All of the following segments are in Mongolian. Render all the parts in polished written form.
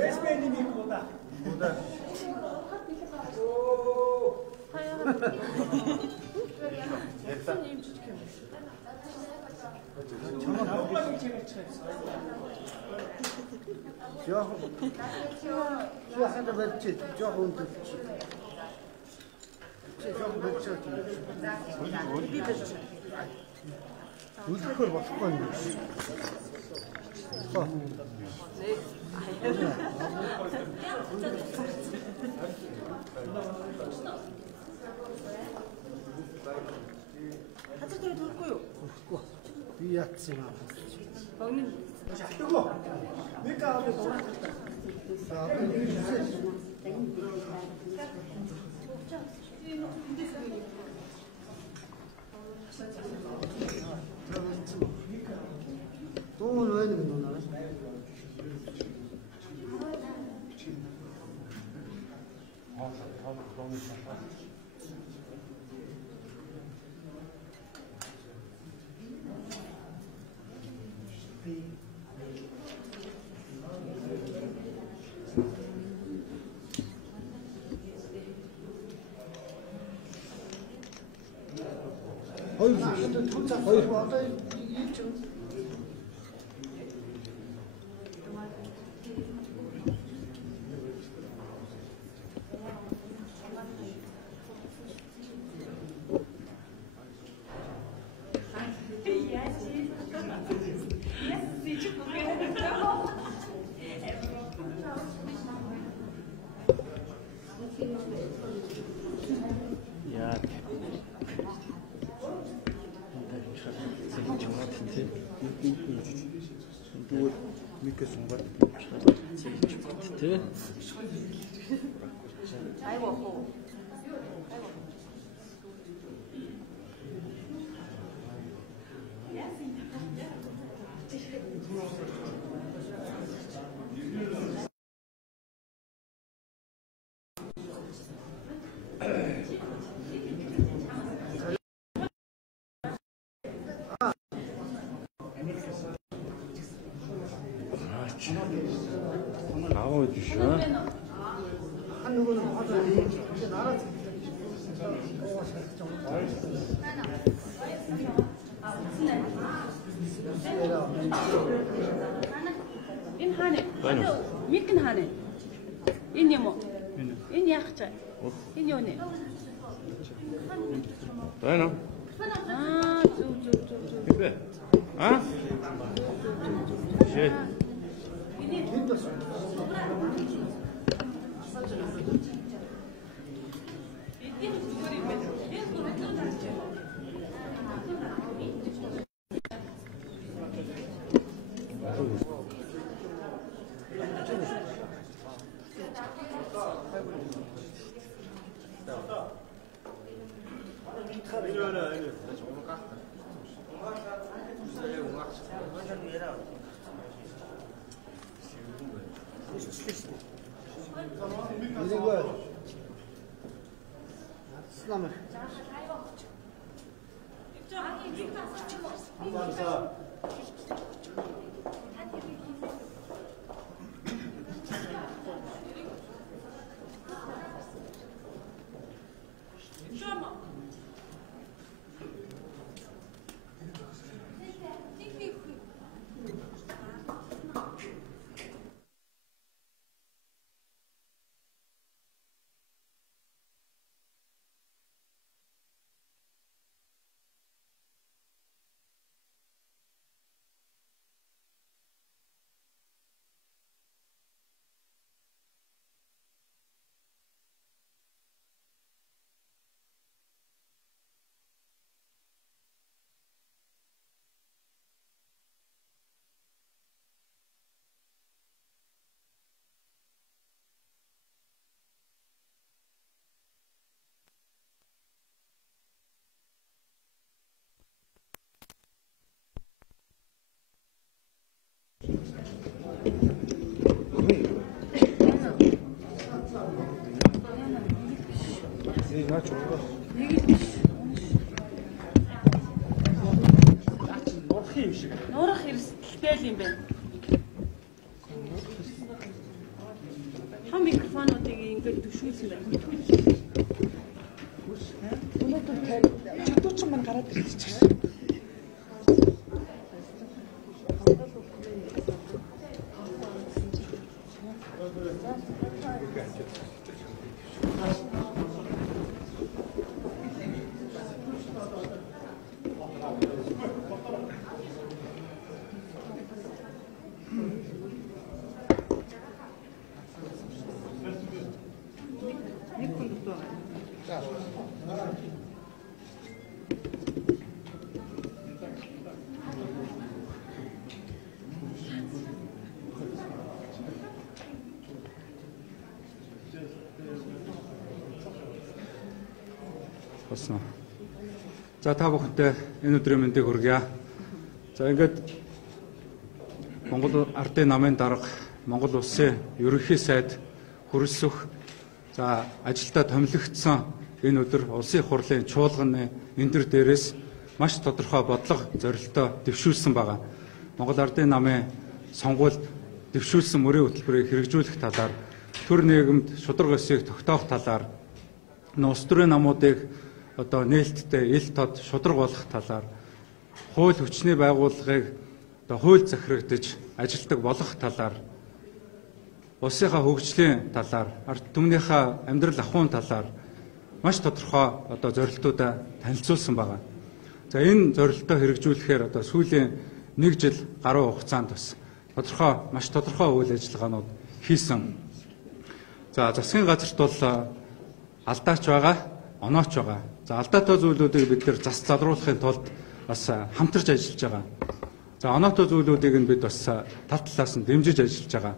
SP님이 그거다. 하트들 돌고요. 위약지나. 먹는. 뜨거. 밀가 앞에 서. 똥은 왜 넣는 거나? 어이, 왔다, 이쯤. 아이고. 나와주셔. 한국은 화장이 이제 나라 In hane. Mikin hane. In yemo. In yakcha. In yone. Bueno. Ah, zu. ¿Qué? ¿Ah? Sí. 이제 거야. 슬라면. 나 좋은 거. юм шиг. Нуурах эрсдэлтэй л юм байна. Хам микрофонуудыг ингээд төвшүүлсэн байна. Өнөөдөр чөлөөчин маань гараад ирчихсэн. Болсон. За та бүхэнтэй энэ өдрийн мэндийг хүргье. За ингээд Монгол Ардын намын дарга, Монгол Улсын ерөнхий сайд хөрөлсөх за ажилдаа томилогдсон энэ өдөр улсын их хурлын чуулганы энэ төр дээрээс маш тодорхой бодлого зорилтоо дэвшүүлсэн байгаа. Монгол Ардын намын сонгуульд дэвшүүлсэн мөрийн хөтөлбөрийг хэрэгжүүлэх талаар, төр нийгэмд шударга ёсыг тогтоох талаар, улс төрийн намуудыг одоо нээлттэй ил тод шударга болох талаар, хууль хүчний байгууллагыг одоо хууль захирагдаж ажилтдаг болох талаар, улсынхаа хөгжлийн талаар, ард түмнийхээ амьдрал ахуйн талаар маш тодорхой одоо зорилтуудаа танилцуулсан байгаа. За энэ зорилтоо хэрэгжүүлэхээр одоо сүүлийн 1 жил гаруй хугацаанд бас маш тодорхой үйл ажиллагаанууд хийсэн. За засгийн газарт бол алдаач байгаа, онооч байгаа. За алдаатай зүйлүүдийг бид нэр зас залруулахын тулд бас хамтарч ажиллаж байгаа. За оноотой зүйлүүдийг нь бид бас тал талаас нь дэмжиж ажиллаж байгаа.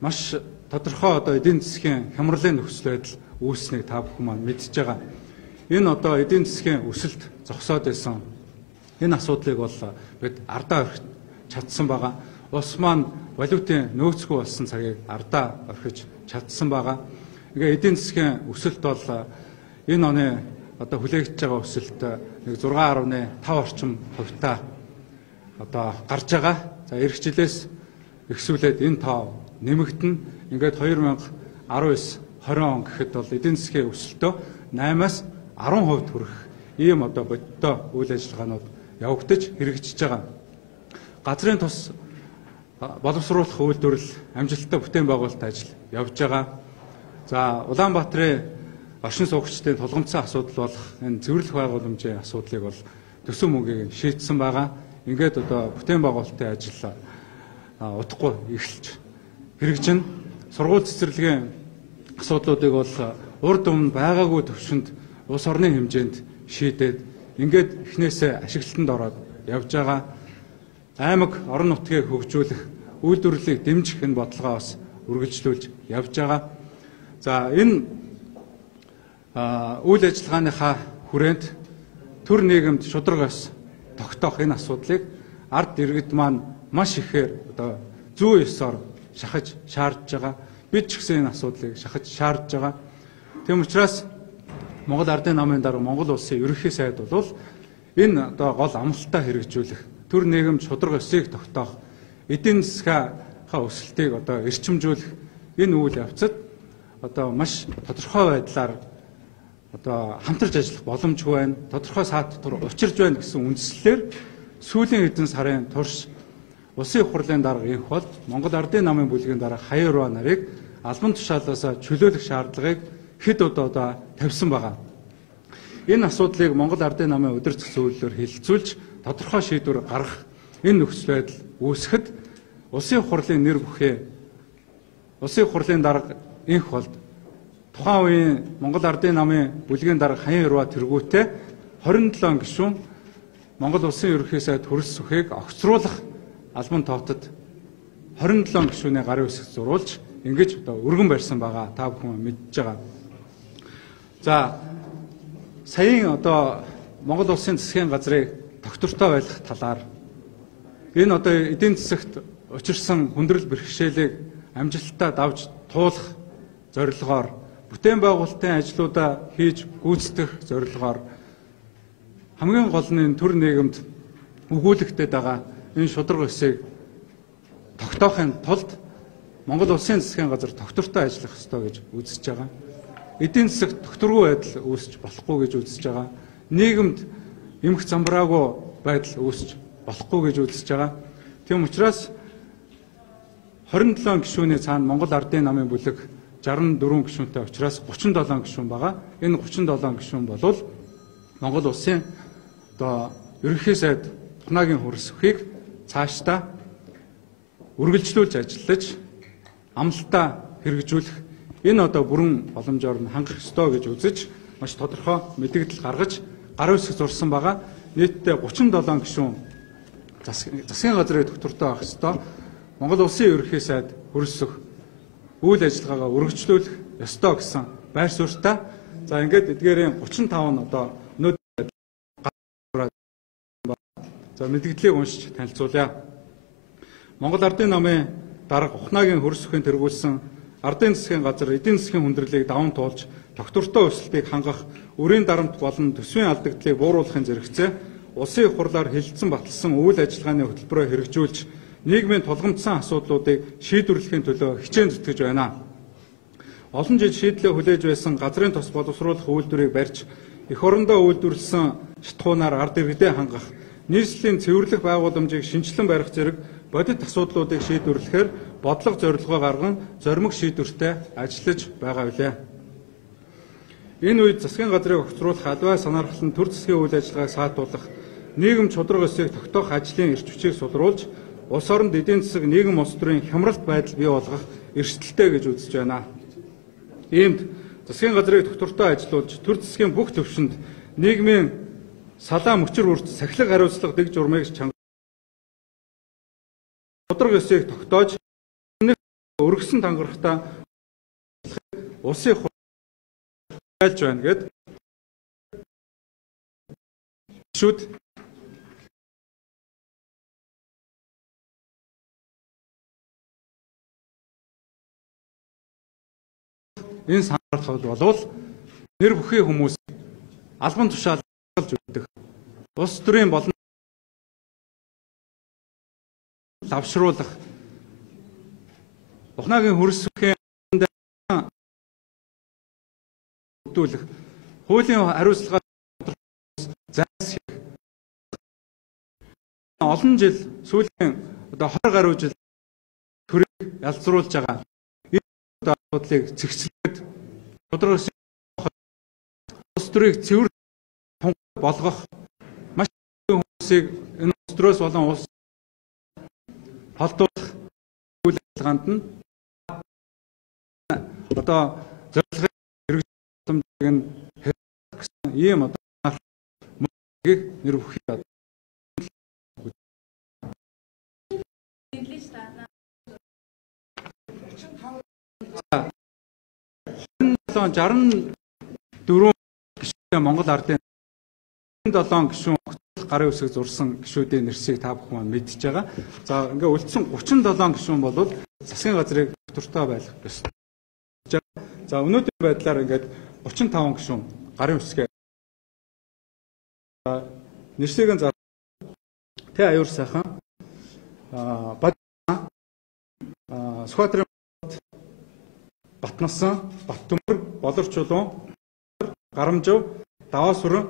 Маш тодорхой одоо эдийн засгийн хямралын нөхцөл байдал үүснэг та бүхэн маань мэдж байгаа. Энэ одоо эдийн засгийн өсөлт зогсоод байсан энэ асуудлыг бол бид ардаа орхиж чадсан байгаа. Улс маань валютын нөөцгүй болсон цагийг ардаа орхиж чадсан байгаа. Ингээ эдийн засгийн өсөлт бол энэ оны одоо хүлээгдэж байгаа өсөлт нэг 6.5 орчим хувьтай одоо гарч байгаа. За эх жилээс эхсүүлээд энэ тоо нэмэгдэнэ. Ингээд 2019-20 он гэхэд бол эдийн засгийн өсөлтөө 8-аас 10% хүрэх ийм одоо бодиттой үйл ажиллагаанууд явагдаж хэрэгжиж байгаа. Газрын тус боловсруулах үйлдвэрлэл амжилттай бүтээн байгуулалт ажил явж байгаа. За Улаанбаатарын оршин суугчдын тулгымцсан асуудал болох энэ цэвэрлэх байгууламжийн асуудлыг бол төсөв мөнгийг шийдсэн байгаа. Ингээд одоо бүтээн байгуулалтын ажил удахгүй эхэлж хэрэгжинэ. Сургууль цэцэрлэгийн асуудлуудыг бол урд өмнө байгаагүй төвшөнд улс орны хэмжээнд шийдээд ингээд эхнээсээ ашиглалтанд ороод явж байгаа. Аймаг орон нутгийг хөгжүүлэх, үйлдвэрлэлийг дэмжих энэ бодлогоо бас үргэлжлүүлж явж байгаа. За энэ үйл ажиллагааныхаа хүрээнд төр нийгэмд шударга ёс тогтоох энэ асуудлыг ард иргэд маань маш ихээр одоо зүй ёсоор шахаж шаардж байгаа. Бид ч гэсэн энэ асуудлыг шахаж шаардж байгаа. Тэм учраас Монгол Ардын намын дарга Монгол Улсын ерөнхий сайд бол энэ одоо гол амлалтаа хэрэгжүүлэх, төр нийгэмд шударга ёсыг тогтоох, эдийн засгийнхаа өсөлтийг одоо эрчимжүүлэх энэ үйл явцад одоо маш тодорхой байдлаар одоо хамтарч ажиллах боломжгүй байна. Тодорхой саатар учирж байна гэсэн үндслэлээр сүүлийн хэдэн сарын турш Улсын их хурлын дарга инх бол Монгол Ардын намын бүлгийн дарга Хаяурва нарыг албан тушаалаас чөлөөлөх шаардлагыг хэд удаа тавьсан байгаа. Энэ асуудлыг Монгол Ардын намын өдөр зохицуулалтаар хэлэлцүүлж тодорхой шийдвэр гаргах энэ нөхцөл байдал үүсэхэд Улсын их хурлын нэр бүхий Улсын их хурлын дарга инх бол тухайн үеийн Монгол Ардын намын бүлгийн дарга Хаяурва тэргүүтээ 27 гишүүн Монгол Улсын ерөнхий сайд хөрөлс сүхийг огцруулах албан тоотод 27 гишүүний гарын үсэг зурулж ингэж одоо өргөн барьсан байгаа. Та бүхэн мэдж байгаа. За саяын одоо Монгол Улсын засгийн газрыг тогтвортой байлгах талаар энэ одоо эдийн засагт учирсан хүндрэл бэрхшээлийг амжилттай давж туулах зорилгоор бүтээн байгуулалтын ажлуудаа хийж гүйцэтгэх зорилгоор хамгийн гол нь төр нийгэмд өгүүлэгдэд байгаа энэ шударга ёсыг тогтоохын тулд Монгол Улсын засгийн газар тогтвортой ажиллах ёстой гэж үзэж байгаа. Эдийн засаг тогтворгүй байдал үүсч болохгүй гэж үзэж байгаа. Нийгэмд эмх замбраагүй байдал үүсч болохгүй гэж үзэж байгаа. Тийм учраас 27 гишүүний цаана Монгол Ардын намын бүлэг 64 гишүүнтэй учраас 37 гишүүн байгаа. Энэ 37 гишүүн бол Монгол Улсын ерөнхий сайд Тухнагийн хөрс өхийг цаашдаа үргэлжлүүлж ажиллаж амлалтаа хэрэгжүүлэх энэ бүрэн боломжоор нь хангах ёстой гэж үзэж маш тодорхой мэдээлэл гаргаж гар үсэг зурсан байгаа. Нийтдээ 37 гишүүн засгийн газрын тогтвортой байх ёстой. Монгол Улсын ерөнхий сайд хөрсөх үйл ажиллагаагаа үргэлжлүүлэх ёстой гэсэн байр суурьтай. За ингээд эдгээрийн 35 нь өнөөдөр за мэдээллийг уншиж танилцуулъя. Монгол Ардын намын дарга Ухнагийн хөрс өхөнд тэргүүлсэн Ардын засгийн газар эдийн засгийн хүндрэлийг даван туулж тогтвортой өсөлтийг хангах өрийн дарамт болон төсвийн алдагдлыг бууруулахын зэрэгцээ улсын их хурлаар хэлэлцэн баталсан үйл ажиллагааны хөтөлбөрөөр хэрэгжүүлж нийгмийн тулгамдсан асуудлуудыг шийдвэрлэхийн төлөө хичээн зүтгэж байна. Олон жил шийдлээ хүлээж байсан газрын тос боловсруулах үйлдвэрийг барьж эх орондоо үйлдвэрлэсэн шатхуунаар ард иргэдэд хангах нийслэлийн цэвэрлэх байгууламжийг шинжилэн барих зэрэг бодит асуудлуудыг шийдвэрлэхээр бодлого зорилгоо гарган зоримог шийдвэртэй ажиллаж байгаа билээ. Энэ үед засгийн газрыг огцруулах албай санаархлан төр засгийн үйл ажиллагааг саатуулах, нийгэм чудраг ёсыг тогтоох ажлын эрч хүчийг сулруулж, улс оронд эдийн засаг нийгэм улс төрийн хямралт байдал бий болгох эрсдэлтэй гэж үзэж байна. Иймд засгийн газрыг тогтвортой ажилуулж, төр засгийн бүх төвшөнд нийгмийн салаа мөчөр үрт сахилга хариуцлага дэг журмыг чанга чудраг ёсыг тогтоож өргөсөн тангарахтаа улсын хайлж байна гэд шүд энэ санаалт болвол нэр бүхий хүмүүс албан тушаалж өгдөг. Улс төрийн болон лавшруулах Ухнагийн хөрс өхийн хөтөлөх хуулийн хариуцлага зайлсхийх олон жил сүүлийн 20 гаруй жил төрийг ялцруулж байгаа энэ асуудлыг цэгцлээд тодорхой улс төрийг цэвэр болгох маш хүмүүсийг энэ улс төрөөс болон улс холдуулах үйл ажиллагаанд нь зорилгыг хэрэгжүүлэх нь гэсэн ийм мөнгөийг нэр бүхий гишүүн Монгол Ардын 7 гишүүн гарын үсэг зурсан гишүүдийн нэрсийг та бүхэн маань мэдж байгаа. За ингээ үлдсэн 37 гишүүн бол засгийн газрыг тогтвортой байлгах ёстой. За өнөөдрийн байдлаар ингээд 35 гишүүн гарын үсгээ нэрсийг нь Тэ аюур сайхан Сүхбаатарын Батнасан, Баттөмөр, Болорчулуун, Гарамжав, Даваасүрэн,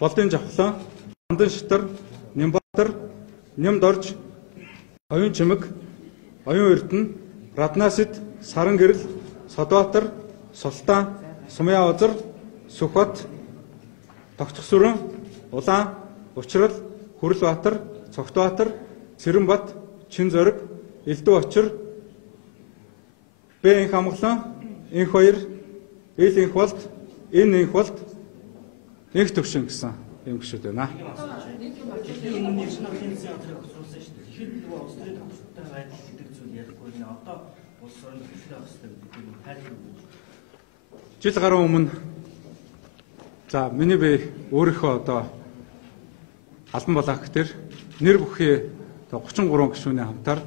Болдын Жавхлан, Андан Шитар, Нямбатар, Нямдорж, Оюун Чимэг, Оюун Эрдэнэ, Раднасид, Саран Гэрэл, Содбаатар, Султан, Сумяозар, Сүхбат, Тогтхосүрэн, Улаан, Учрал, Хүрлбаатар, Цогтбаатар, Цэрэнбат, Чинзориг, Элдв Очир, Б инх амглан, инх хоёр, ил инх болт, энэ инх болт, инх төвшин гэсэн юм гişүүд байна. Жил гаруй өмнө за миний би өөрийнхөө албан балаагч дээр нэр бүхий 33 гишүүний хамтаар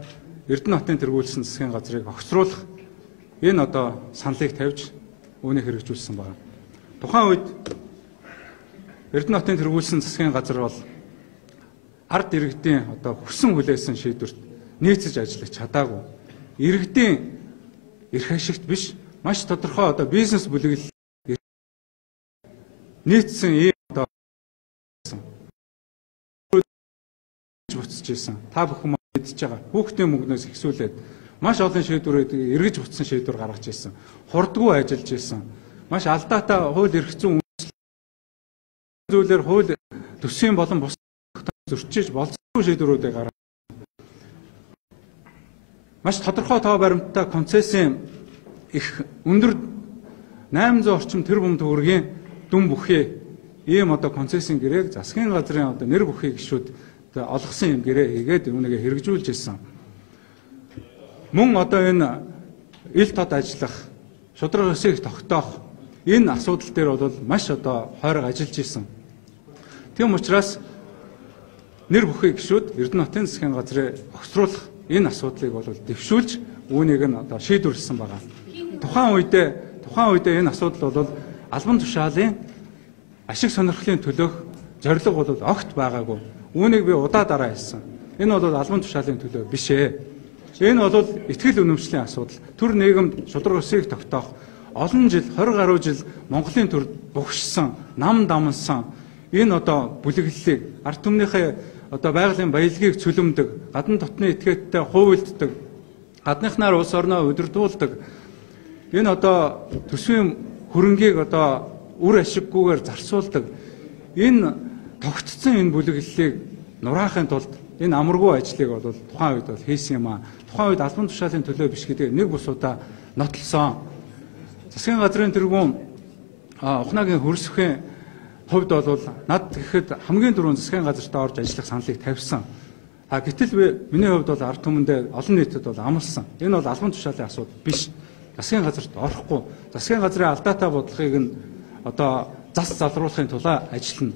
Эрдэнэ хотын тэргүүлсэн засгийн газрыг огцруулах энэ саналыг тавьж үүнийг хэрэгжүүлсэн байна. Тухайн үед Эрдэнэ хотын тэргүүлсэн засгийн газар бол ард иргэдийн одоо хүссэн хүлээсэн шийдвэрт нийцэж ажиллаж чадаагүй. Иргэдийн эрх ашигт биш, маш тодорхой одоо бизнес бүлэглэл нийцсэн ийм одоо буцаж ийсэн. Та бүхэн мэдж байгаа. Хүүхдийн мөнгнөөс ихсүүлээд маш олон шийдвэрүүд эргэж буцсан шийдвэр гаргаж ийсэн. Хурдгүй ажиллаж ийсэн. Маш алдаатай хууль эрх зүйн зүйлээр хууль төсвийн болон бус зөрчиж болцоогүй шийдвэрүүдийг гаргаж маш тодорхой тоо баримттай концессийн их өндөр 800 орчим тэрбум төгрөгийн дүн бүхий ийм одоо концессийн гэрээг засгийн газрын одоо нэр бүхий гишүүд олгосон юм гэрээ хийгээд үүнийгээ хэрэгжүүлж ирсэн. Мөн одоо энэ ил тод ажиллах, шудраг ёсыг тогтоох энэ асуудал дээр бол маш одоо хойрог ажиллаж ирсэн. Тийм учраас нэр бүхий гишүүд Эрдэнэ хотын засгийн газрыг огцруулах энэ асуудлыг бол дэвшүүлж үүнийг нь одоо шийдвэрлсэн байгаа. Тухайн үедээ энэ асуудал бол албан тушаалын ашиг сонирхлын төлөөх зорилго бол огт байгаагүй. Үүнийг би удаа дараа хэлсэн. Энэ бол албан тушаалын төлөө биш ээ. Энэ бол итгэл үнэмшлийн асуудал. Төр нийгэмд шудраг ёсыг тогтоох олон жил 20 гаруй жил Монголын төрд бугшсан, нам дамнсан энэ одоо бүлэглэлийг ард түмнийхээ одоо байгалийн баялагийг цөлөмдөг, гадна дотны этгээдтэй хуйлддаг, гадныхнаар улс орноо удирдуулдаг энэ одоо төсвийн хөрөнгийг одоо үр ашиггүйгээр зарцуулдаг энэ тогтцсон энэ бүлэглэлийг нураахын тулд энэ амаргүй ажлыг бол тухайн үед бол хийсэн юм аа. Тухайн үед албан тушаалын төлөө биш гэдэг нэг бус удаа нотлсон. Засгийн газрын тэргүүн ухнаагийн хөрсөхийн хувьд бол над гэхэд хамгийн түрүүнд засгийн газарт орж ажиллах саналыг тавьсан. Гэтэл миний хувьд бол ард түмэндээ олон нийтэд бол амласан. Энэ бол албан тушаалын асуудал биш. Засгийн газарт орохгүй. Засгийн газрын алдаатай бодлогыг нь одоо зас залруулахын тулд ажиллана.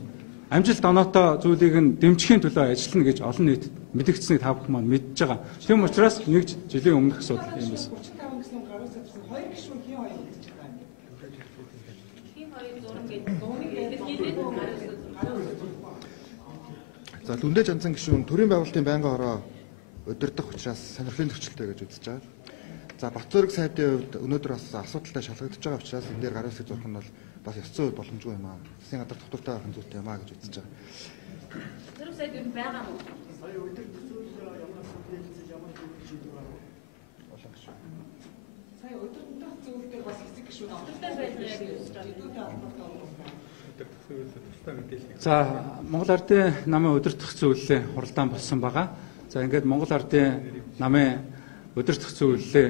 Амжилт оноотой зүйлийг нь дэмжихийн төлөө ажиллана гэж олон нийтэд мэдгдсэнийг та бүхэн маань мэдж байгаа. Тийм учраас нэг жилийн өмнөх асуудал юм байна. 35 гэсэн гаруй савсан хоёр гишүүн хин хоёр гэж байгаа юм. Хин хоёр зураг гэдэг дууны хэлээд За Лүндэ Жанцан гишүүн төрийн байгуулалтын байнгын хороо удирдах учраас сонирхлын төвчлөлтэй гэж үзэж байгаа. За Батзөрөг сайдын хувьд өнөөдөр бас асуудалтай шалгагдаж байгаа учраас энэ дээр гарын үсэг зурх нь бол бас ёс зүй боломжгүй юм аа. Засгийн газар дутуутай байх зүйтэй юм аа гэж үзэж байгаа. Зэрэг сайд юу байгаа мó? Сая өдөртөх зүйл ямар хэлцэж ямар шийдвэр гаргав. Сая өдөртөх зүйл дээр бас хэсэг гишүүн Өдөртөө байлаа гэж үзэж байгаа. За Монгол Ардын намын удирдах зөвлөлөө хуралдаан болсон байгаа. За ингээд Монгол Ардын намын удирдах зөвлөлөө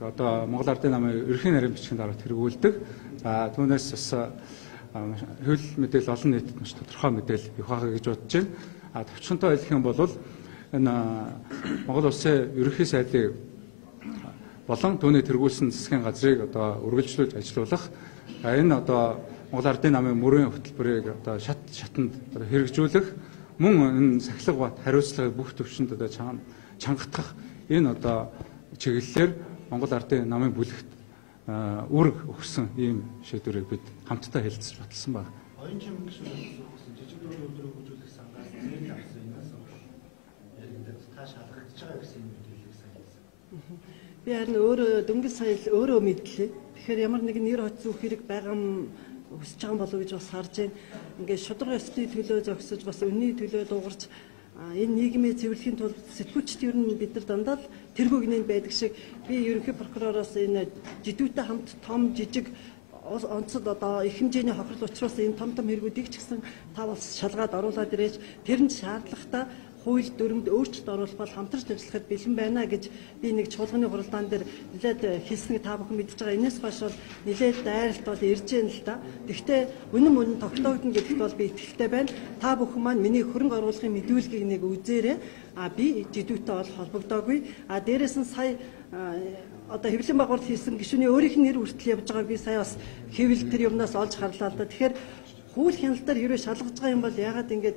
одоо Монгол Ардын намын ерөнхий нарийн бичгийн дарга тэргүүлдэг. За түүнээс бас хөл мэдээлэл олон нийтэд маш тодорхой мэдээлэл их байгаа гэж бодож байна. Товчхонтой хэлэх юм бол энэ Монгол Улсын ерөнхий сайдын болон түүний тэргүүлсэн засгийн газрыг одоо үргэлжлүүлж ажилуулах энэ одоо Монгол Ардын намын мөрийн хөтөлбөрийг одоо шатанд хэрэгжүүлэх мөн энэ сахилга бат хариуцлагыг бүх төвшөнд одоо чангатгах энэ одоо чиглэлээр Монгол Ардын намын бүлэгт үүрэг өгсөн ийм шийдвэрийг бид хамтдаа хэлэлцэж баталсан байна. Оюун чимэг гишүүн гэсэн жижиг дөрөв өдрөө хөгжүүлэх сангаас зээл авсан юмнаас яриад та шалгагдж байгаа гэсэн мэдээллийг сайн хэлсэн. Би харин өөрөө дөнгөж сая л өөрөө мэдлээ. Тэгэхээр ямар нэгэн нэр хот зүүх хэрэг байгаа юм хүсэж байгаа болов уу гэж бас харж байна. Ингээд шудраг ёсны төлөө зогсож бас үнний төлөө дуугарч энэ нийгмийн цэвэрлэхийн тулд сэтгүүлчд ер нь бид нар дандаа л тэргүүгнээ байдаг шиг би ерөнхий прокуророос энэ жидүүтэй хамт том жижиг онцод одоо их хэмжээний хохирол учраас энэ том хэрэгүүдийг ч гэсэн та бас шалгаад оруулаад ирээж тэр нь шаардлагатай хууль дүрмд өөрчлөлт оруулах бол хамтарч ажиллахад бэлэн байна гэж би нэг чуулганы хуралдаан дээр нэлээд хэлснийг та бүхэн мэдж байгаа. Энэс хойш бол нэлээд дайралт бол ирж байна л да. Гэхдээ үнэн тогтоогдно гэдэгт бол би итгэлтэй байна. Та бүхэн маань миний хөрөнгө оруулахын мэдүүлгийг нэг үзээрэй. Би жидүүтэй бол холбогдоогүй. Дээрээс нь сая одоо хэвлэлийн байгуулалт хийсэн гишүүний өөрийнх нь нэр хүртэл явж байгааг би сая бас хэвлэл тэр юмнаас олж харлаа л да. Тэгэхээр хууль хяналтаар ерөө шалгаж байгаа юм бол ягаад ингэж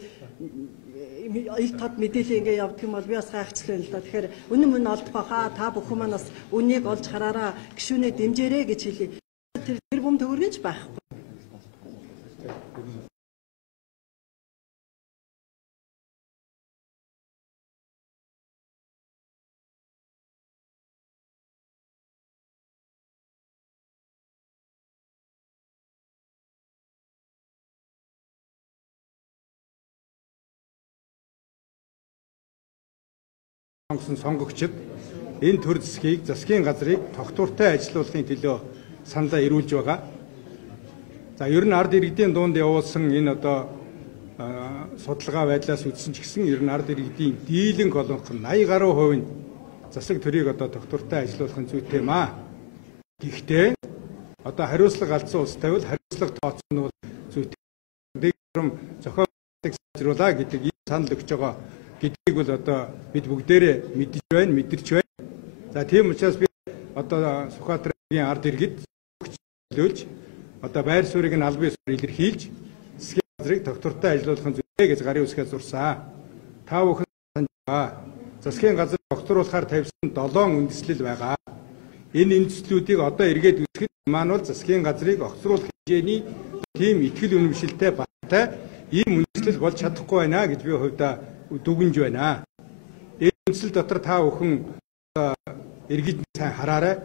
ил тод мэдээлэл ингэ явдаг юм бол би бас гайхацлаа л да. Тэгэхээр үнэн олдох баха та бүхэн маань бас үнийг олж хараараа гишүүнээ дэмжээрэй гэж хэлье. Тэр бом төгөргөж байхгүй. сонгосон сонгогчид энэ төр засгийг засгийн газрыг тогтвортой ажилуулахын төлөө саналаа ирүүлж байгаа. За ер нь ард иргэдийн дунд явуулсан энэ одоо судалгаа байдлаас үзсэн ч гэсэн ер нь ард иргэдийн дийлэнх олонх нь 80 гаруй хувь нь засаг төрийг одоо тогтвортой ажилуулахын зүйтэй юм аа. Гэхдээ одоо хариуцлага алдсан улс тавил хариуцлага тооцоно бол зүйтэй. Зохиолыг сайжруулаа гэдэг ийм санал өгч байгаа гэдгийг бол одоо бид бүгдээрээ мэдэрч байна. За тийм учраас би одоо Сүхбаатарын ард иргэд төлөөлж одоо байр суурийг нь албан ёсоор илэрхийлж засгийн газрыг тогтвортой ажилуулахын зүйтэй гэж гарын үсгээ зурсан. Та бүхэн санаж байгаа. Засгийн газар тогтворуулахаар тавьсан 7 үндэслэл байгаа. Энэ үндэслэлүүдийг одоо эргээд үзэхэд маань бол засгийн газрыг огцруулах хэмжээний тийм ихтгэл үнэмшилтэй баттай ийм үндэслэл болж чадахгүй байна гэж би хувьдаа дүгнж байна. Энэ үндэслэл дотор та бүхэн эргээд сайн хараарай.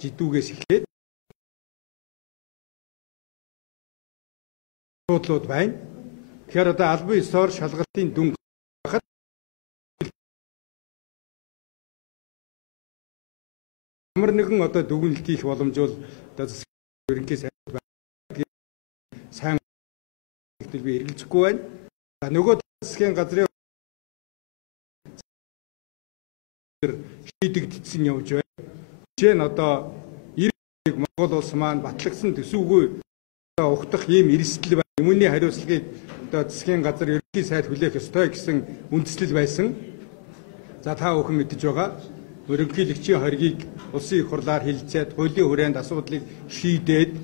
Жидүүгээс эхлээд асуудлууд байна. Тэгэхээр одоо албан ёсоор шалгалтын дүнг хахад ямар нэгэн одоо дүгнэлт хийх боломж бол одоо ерөнхий сайн гэдэгт би эргэлзэхгүй байна. За нөгөө засгийн газрын шийдэгдсэн явж байна. Жишээ нь одоо Монгол улс маань батлагдсан төсөвгүй ухтах ийм эрсдэл байна. Үүний хариуцлагыг одоо засгийн газар ерөнхий сайд хүлээх ёстой гэсэн үндэслэл байсан. За та бүхэн мэдж байгаа. Ерөнхийлөгчийн хоргийг улсын их хурлаар хэлэлцээд хуулийн хүрээнд асуудлыг шийдээд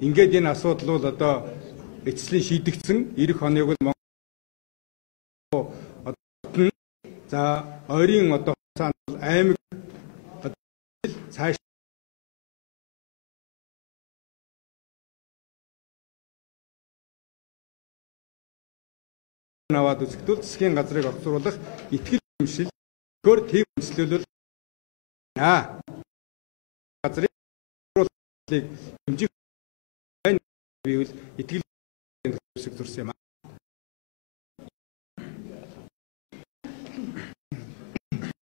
ингээд энэ асуудал бол одоо эцэслэн шийдэгдсэн. Ирэх хоног бол за ойрын одоо хугацаанд аймаг цааш наваад үзэхдээ засгийн газрыг огцруулах ихтгэл үнэмшил өөр тийм үндэслэл газрыг хэмжих байвал ихтгэл зурсан юм.